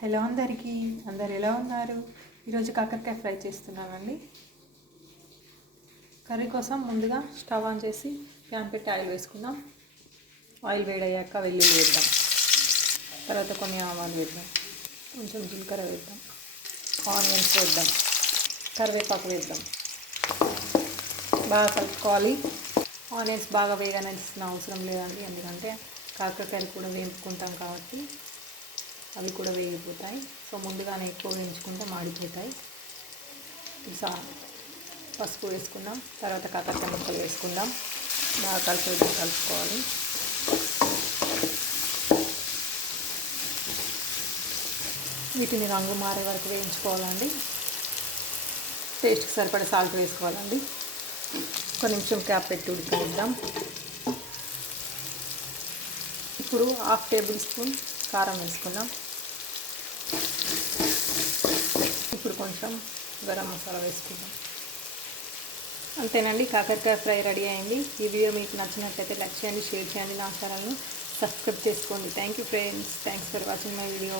Hello అందరికీ, అందరు ఎలా ఉన్నారు? ఈరోజు కాకరకాయ ఫ్రై చేస్తున్నానండి. కర్రీ కోసం ముందుగా స్టవ్ ఆన్ చేసి ప్యాన్ పెట్టి ఆయిల్ వేసుకుందాం. ఆయిల్ వేడయ్యాక వెల్లుల్లి వేద్దాం, తర్వాత కొన్ని ఆవాలు వేద్దాం, కొంచెం జీలకర్ర వేద్దాం, ఆనియన్స్ వేద్దాం, కరివేపాకు వేద్దాం. బాగా కలుపుకోవాలి. ఆనియన్స్ బాగా వేగనిసిన అవసరం లేదండి, ఎందుకంటే కాకరకాయలు కూడా వేపుకుంటాం కాబట్టి అవి కూడా వేగిపోతాయి. సో ముందుగానే ఎక్కువ వేయించుకుంటే మాడిపోతాయి. పసుపు వేసుకుందాం, తర్వాత కాకరకాయ ముక్కలు వేసుకుందాం. బాగా కలుపుకోవాలి. వీటిని రంగు మారే వరకు వేయించుకోవాలండి. టేస్ట్కి సరిపడే సాల్ట్ వేసుకోవాలండి. ఒక నిమిషం క్యాప్ పెట్టి ఉడికిద్దాం. ఇప్పుడు 1/2 టేబుల్ స్పూన్ కారం వేసుకుందాం. ఇప్పుడు కొంచెం గరం మసాలా వేసుకుందాం. అంతేనండి, కాకరకాయ ఫ్రై రెడీ అయింది. ఈ వీడియో మీకు నచ్చినట్లయితే లైక్ చేయండి, షేర్ చేయండి, నా ఛానల్ను సబ్స్క్రైబ్ చేసుకోండి. Thank you friends, thanks for watching my video.